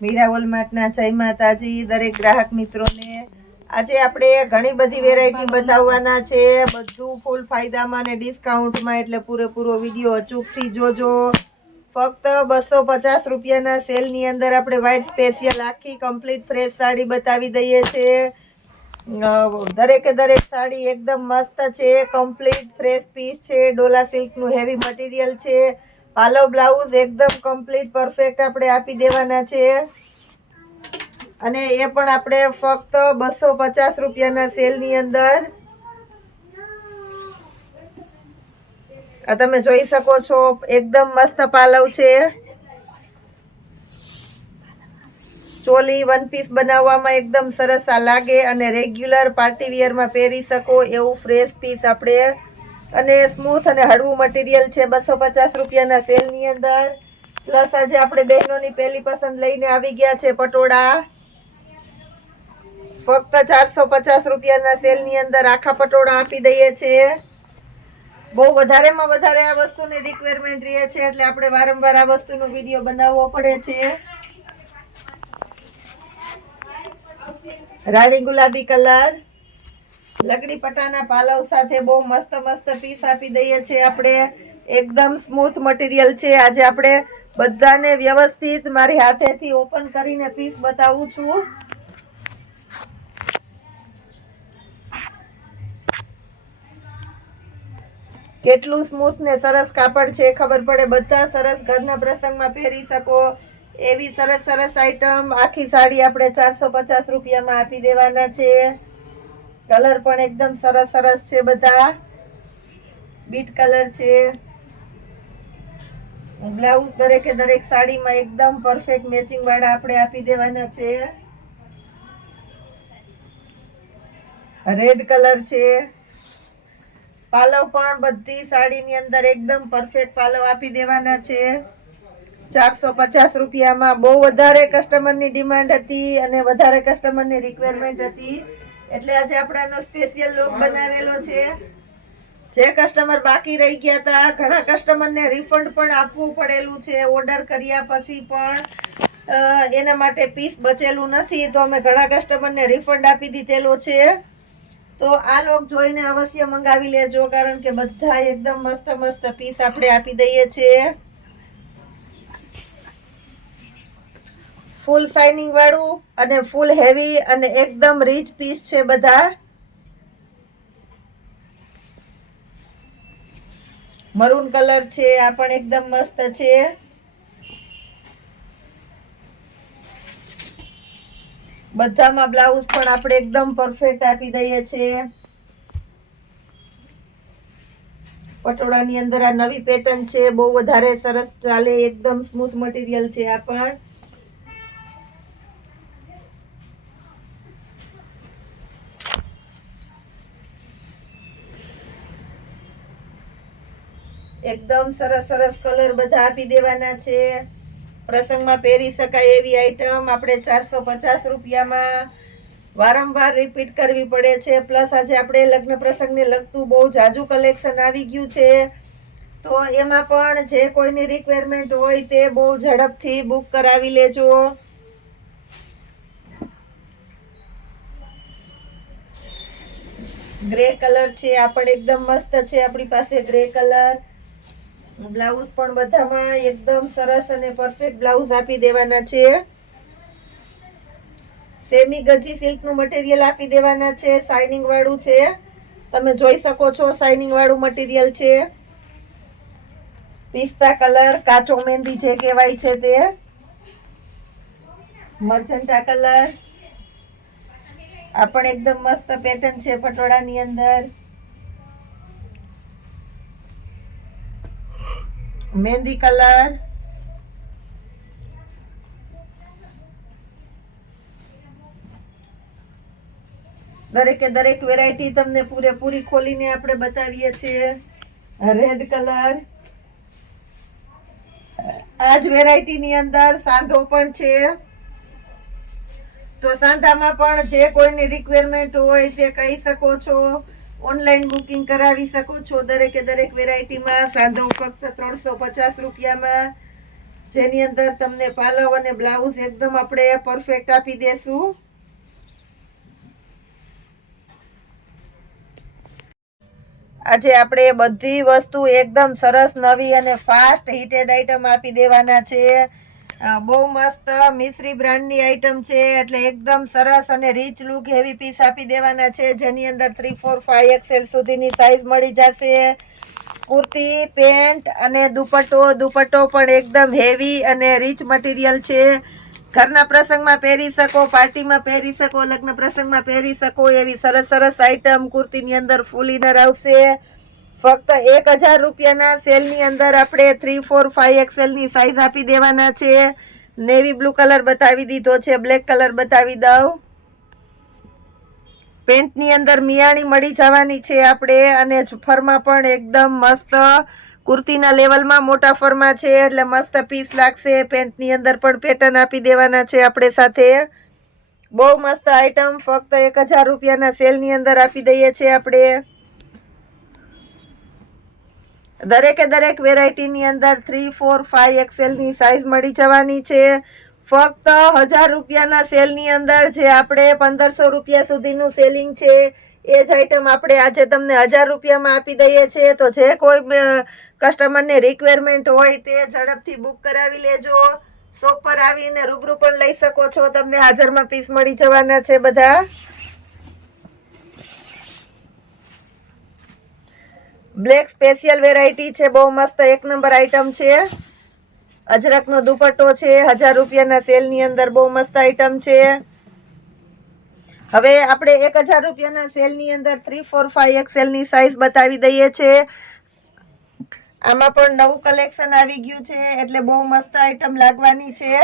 મીરા વોલમાર્ટના જય માતાજી દરેક ગ્રાહક મિત્રોને। આજે આપણે ઘણી બધી વેરાયટી બતાવવાના છે, બધું ફૂલ ફાયદામાં ને ડિસ્કાઉન્ટમાં, એટલે પૂરેપૂરો વિડીયો અચૂકથી જોજો। ફક્ત 250 રૂપિયાના સેલની અંદર આપણે વ્હાઇટ સ્પેશિયલ આખી કમ્પ્લીટ ફ્રેશ સાડી બતાવી દઈએ છીએ। દરેકે દરેક સાડી એકદમ મસ્ત છે, કમ્પ્લીટ ફ્રેશ પીસ છે, ડોલા સિલ્કનું હેવી મટીરિયલ છે। પાલો બ્લાઉઝ એકદમ કમ્પ્લીટ પરફેક્ટ આપણે આપી દેવાના છે, અને એ પણ આપણે ફક્ત 250 રૂપિયાના સેલની અંદર। આ તમે જોઈ શકો છો, એકદમ મસ્ત પાલવ છે। ચોલી વન પીસ બનાવવામાં એકદમ સરસ આ લાગે, અને રેગ્યુલર પાર્ટી વેરમાં પહેરી શકો એવું ફ્રેશ પીસ આપણે, અને સ્મૂથ અને હળવું મટીરિયલ છે 250 રૂપિયાના સેલની અંદર। પ્લસ આજે આપણે બહેનોની પહેલી પસંદ લઈને આવી ગયા છે પટોળા, ફક્ત 450 રૂપિયાના સેલની અંદર આખા પટોળા આપી દઈએ છીએ। બહુ વધારેમાં વધારે આ વસ્તુની રિક્વાયરમેન્ટ રહે છે, એટલે આપણે વારંવાર આ વસ્તુનો વિડીયો બનાવવો પડે છે। રાણી ગુલાબી કલર, લગડી પટાના પાલવ સાથે બહુ મસ્ત મસ્ત પીસ આપી દઈએ છીએ આપણે, એકદમ સ્મૂથ મટીરિયલ છે। આજે આપણે બધાને વ્યવસ્થિત મારી હાથેથી ઓપન કરીને પીસ બતાવું છું। કેટલું સ્મૂથ ને સરસ કાપડ છે, ખબર પડે, બધા સરસ ઘરના પ્રસંગમાં પહેરી શકો એવી સરસ સરસ આઈટમ। આખી સાડી આપણે 450 રૂપિયામાં આપી દેવાના છે। કલર પણ એકદમ સરસ સરસ છે, બધા બીટ કલર છે। બ્લાઉઝ દરેકે દરેક સાડીમાં એકદમ પરફેક્ટ મેચિંગ વાળા આપણે આપી દેવાના છે। રેડ કલર છે, પાલવ પણ બધી સાડીની અંદર એકદમ પરફેક્ટ પાલવ આપી દેવાના છે 450 રૂપિયામાં। બહુ વધારે કસ્ટમરની ડિમાન્ડ હતી અને વધારે કસ્ટમરની રિક્વાયરમેન્ટ હતી, એટલે આજે આપણે આનો સ્પેશિયલ લુક બનાવેલો છે। જે કસ્ટમર બાકી રહી ગયા હતા, ઘણા કસ્ટમરને રિફંડ પણ આપવું પડેલું છે ઓર્ડર કર્યા પછી પણ, એના માટે પીસ બચેલું નથી, તો અમે ઘણા કસ્ટમરને રિફંડ આપી દીધેલો છે। તો આ લોક જોઈને અવશ્ય મંગાવી લેજો, કારણ કે બધા એકદમ મસ્ત મસ્ત પીસ આપણે આપી દઈએ છીએ। ફૂલ શાઇનિંગ વાળું અને ફૂલ હેવી અને એકદમ રીચ પીસ છે બધા। મરૂન કલર છે, આ પણ એકદમ મસ્ત છે। બધામાં બ્લાઉઝ પણ આપણે એકદમ પરફેક્ટ આપી દઈએ છીએ। પટોળાની અંદર આ નવી પેટર્ન છે, બહુ વધારે સરસ ચાલે, એકદમ સ્મૂથ મટીરિયલ છે આ પણ। એકદમ સરસ સરસ કલર બધા આપી દેવાના છે, પ્રસંગમાં પહેરી શકાય એવી આઈટમ આપણે 450 રૂપિયામાં વારંવાર રિપીટ કરવી પડે છે। પ્લસ આજે આપણે લગ્ન પ્રસંગને લગતું બહુ જાજુ કલેક્શન આવી ગયું છે, તો એમાં પણ જે કોઈની રિક્વાયરમેન્ટ હોય તે બહુ ઝડપથી બુક કરાવી લેજો। ગ્રે કલર છે, આ પણ એકદમ મસ્ત છે આપણી પાસે ગ્રે કલર। બ્લાઉઝ પણ બધામાં એકદમ સરસ અને પરફેક્ટ બ્લાઉઝ આપી દેવાના છે। સેમી ગજી સિલ્કનું મટીરિયલ આપી દેવાના છે, શાઇનિંગ વાળું છે, તમે જોઈ શકો છો શાઇનિંગ વાળું મટીરિયલ છે। પિસ્તા કલર, કાચો મહેંદી જે કહેવાય છે તે, મર્જન્ટા કલર, આ પણ એકદમ મસ્ત પેટર્ન છે પટોળાની અંદર। મહેંદી કલર, દરેકે દરેક વેરાયટી તમને પૂરેપૂરી ખોલીને આપણે બતાવીએ છીએ। રેડ કલર, આ જ વેરાયટીની અંદર સાંધો પણ છે, તો સાંધામાં પણ જે કોઈની રિક્વાયરમેન્ટ હોય તે કહી શકો છો, ઓનલાઈન બુકિંગ કરાવી શકો છો। દરેકે દરેક વેરાયટીમાં સાંધો ફક્ત 350 રૂપિયામાં જેની અંદર તમને પાલવ અને બ્લાઉઝ એકદમ આપણે પરફેક્ટ આપી દેશું. આજે આપણે બધી વસ્તુ એકદમ સરસ નવી અને ફાસ્ટ હિટેડ આઈટમ આપી દેવાના છે. બહુ મસ્ત મિશ્રી બ્રાન્ડની આઈટમ છે, એટલે એકદમ સરસ અને રીચ લુક હેવી પીસ આપી દેવાના છે, જેની અંદર 3, 4, 5 XL સુધીની સાઈઝ મળી જશે. કુર્તી, પેન્ટ અને દુપટ્ટો પણ એકદમ હેવી અને રીચ મટીરિયલ છે. ઘરના પ્રસંગમાં પહેરી શકો, પાર્ટીમાં પહેરી શકો, લગ્ન પ્રસંગમાં પહેરી શકો એવી સરસ સરસ આઈટમ કુર્તીની અંદર ફૂલ ઇનર આવશે. ફક્ત 1000 રૂપિયાના સેલની અંદર આપણે 3, 4, 5 XL ની સાઈઝ આપી દેવાના છે. નેવી બ્લુ કલર બતાવી દીધો છે, બ્લેક કલર બતાવી દઉં. પેન્ટની અંદર મિયાણી મળી જવાની છે આપણે, અને ફરમાં પણ એકદમ મસ્ત કુર્તીના લેવલમાં મોટા ફરમાં છે, એટલે મસ્ત પીસ લાગશે. પેન્ટની અંદર પણ પેટર્ન આપી દેવાના છે આપણે સાથે. બહુ મસ્ત આઈટમ ફક્ત 1000 રૂપિયાના સેલની અંદર આપી દઈએ છીએ આપણે. દરેકે દરેક વેરાયટીની અંદર 3, 4, 5 XL ની સાઈઝ મળી જવાની છે. ફક્ત 1000 રૂપિયાના સેલની અંદર જે આપણે 1500 રૂપિયા સુધીનું સેલિંગ છે, એ જ આઈટમ આપણે આજે તમને 1000 રૂપિયામાં આપી દઈએ છીએ. તો જે કોઈ કસ્ટમરને રિક્વાયરમેન્ટ હોય તે ઝડપથી બુક કરાવી લેજો. શોપ પર આવીને રૂબરૂ પણ લઈ શકો છો. તમને હાજરમાં પીસ મળી જવાના છે બધા. બ્લેક સ્પેશિયલ વેરાયટી છે, બહુ મસ્ત એક નંબર આઈટમ છે. અજરકનો દુપટ્ટો છે, 1000 રૂપિયાના સેલની અંદર બહુ મસ્ત આઈટમ છે. હવે આપણે 1000 રૂપિયાના સેલની અંદર 3, 4, 5 XL ની સાઈઝ બતાવી દઈએ છીએ. આમાં પણ નવું કલેક્શન આવી ગયું છે, એટલે બહુ મસ્ત આઈટમ લાગવાની છે.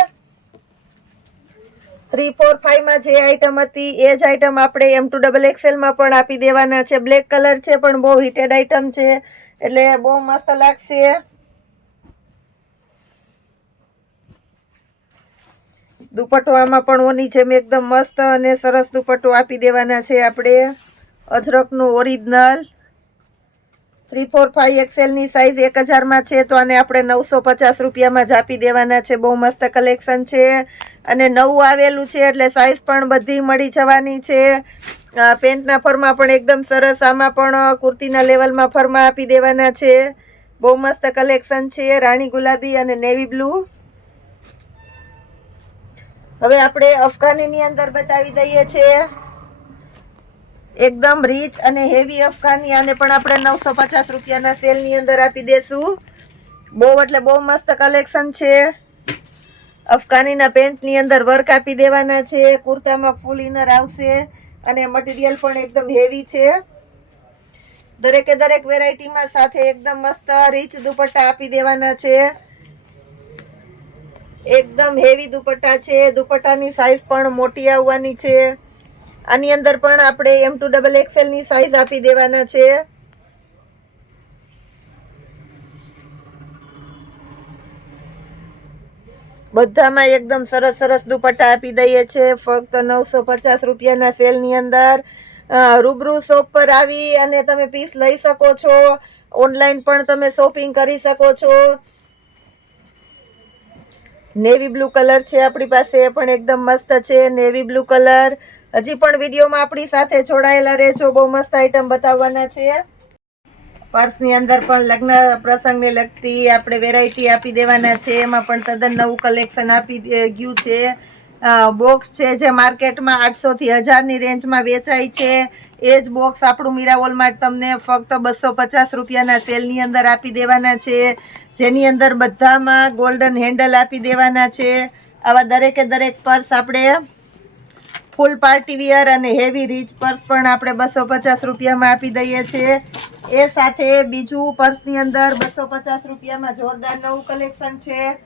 3, 4, 5 માં જે આઈટમ હતી એ જ આઈટમ આપણે M2 XL માં પણ આપી દેવાના છે. બ્લેક કલર છે, પણ બહુ હિટેડ આઈટમ છે, એટલે બહુ મસ્ત લાગશે. દુપટ્ટો આમાં પણ ઓની જેમ એકદમ મસ્ત અને સરસ દુપટ્ટો આપી દેવાના છે આપણે. અજરકનું ઓરિજિનલ 3, 4, 5 XL ની સાઈઝ 1000 માં છે, તો આને આપણે 950 રૂપિયામાં જ આપી દેવાના છે. બહુ મસ્ત કલેક્શન છે, અને નવું આવેલું છે, એટલે સાઈઝ પણ બધી મળી જવાની છે. પેન્ટના ફરમાં પણ એકદમ સરસ, આમાં પણ કુર્તીના લેવલમાં ફરમાં આપી દેવાના છે. બહુ મસ્ત કલેક્શન છે, રાણી ગુલાબી અને નેવી બ્લુ. હવે આપણે અફઘાનીની અંદર બતાવી દઈએ છીએ. એકદમ રીચ અને હેવી અફઘાની, આને પણ આપણે 950 રૂપિયાના સેલની અંદર આપી દેશું. બહુ એટલે બહુ મસ્ત કલેક્શન છે. અફઘાનીના પેન્ટની અંદર વર્ક આપી દેવાના છે. કુર્તામાં ફૂલ ઇનર આવશે, અને મટીરિયલ પણ એકદમ હેવી છે. દરેકે દરેક વેરાયટીમાં સાથે એકદમ મસ્ત રીચ દુપટ્ટા આપી દેવાના છે. એકદમ હેવી દુપટ્ટા છે. દુપટ્ટાની સાઈઝ પણ મોટી આવવાની છે. આની અંદર પણ આપણે M2 XL ની સાઈઝ આપી દેવાના છે. બધામાં એકદમ સરસ સરસ દુપટ્ટા આપી દઈએ છીએ, ફક્ત 950 રૂપિયાના સેલની અંદર. રૂબરૂ શોપ પર આવી અને તમે પીસ લઈ શકો છો. ઓનલાઈન પણ તમે શોપિંગ કરી શકો છો. નેવી બ્લુ કલર છે આપણી પાસે, પણ એકદમ મસ્ત છે નેવી બ્લુ કલર. હજી પણ વિડીયોમાં આપણી સાથે જોડાયેલા રહેજો, બહુ મસ્ત આઈટમ બતાવવાના છે. પર્સની અંદર પણ લગ્ન પ્રસંગને લગતી આપણે વેરાયટી આપી દેવાના છે. એમાં પણ તદ્દન નવું કલેક્શન આપી ગયું છે. બોક્સ છે જે માર્કેટમાં 800 થી 1000 ની રેન્જમાં વેચાય છે, એ જ બોક્સ આપણું મીરાવોલમાં તમને ફક્ત 250 રૂપિયાના સેલની અંદર આપી દેવાના છે, જેની અંદર બધામાં ગોલ્ડન હેન્ડલ આપી દેવાના છે. આવા દરેકે દરેક પર્સ આપણે ફૂલ પાર્ટી વિયર અને હેવી રીચ પર્સ પણ આપણે 250 રૂપિયામાં આપી દઈએ છીએ. એ સાથે બીજું પર્સની અંદર 250 રૂપિયામાં જોરદાર નવું કલેક્શન છે.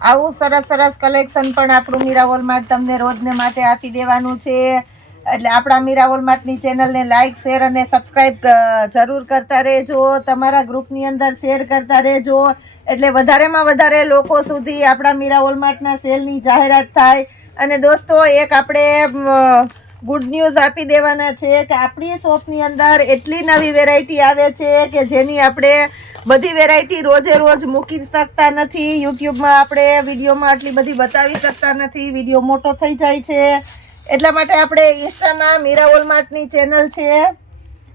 આવું સરસ સરસ કલેક્શન પણ આપણું મીરા વોલમાર્ટ તમને રોજને માટે આપી દેવાનું છે. એટલે આપણા મીરા વોલમાર્ટની ચેનલને લાઇક શેર અને સબસ્ક્રાઈબ જરૂર કરતા રહેજો. તમારા ગ્રુપની અંદર શેર કરતા રહેજો, એટલે વધારેમાં વધારે લોકો સુધી આપણા મીરા વોલમાર્ટના સેલની જાહેરાત થાય. અને દોસ્તો, એક આપણે ગુડ ન્યૂઝ આપી દેવાના છે કે આપણી શોપની અંદર એટલી નવી વેરાયટી આવે છે કે જેની આપણે બધી વેરાયટી રોજે રોજ મૂકી શકતા નથી. યુટ્યુબમાં આપણે વિડીયોમાં આટલી બધી બતાવી શકતા નથી, વિડીયો મોટો થઈ જાય છે. એટલા માટે આપણે ઇન્સ્ટામાં મીરા વોલમાર્ટની ચેનલ છે,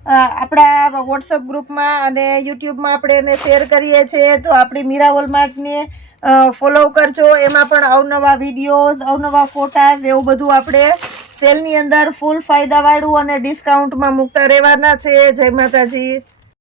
આપણા વોટ્સઅપ ગ્રુપમાં અને યુટ્યુબમાં આપણે એને શેર કરીએ છીએ. તો આપણી મીરા વોલમાર્ટને ફોલો કરજો. એમાં પણ અવનવા વિડીયોઝ, અવનવા ફોટાઝ એવું બધું આપણે સેલની અંદર ફૂલ ફાયદાવાળું અને ડિસ્કાઉન્ટમાં મૂકતા રહેવાના છે. જય માતાજી.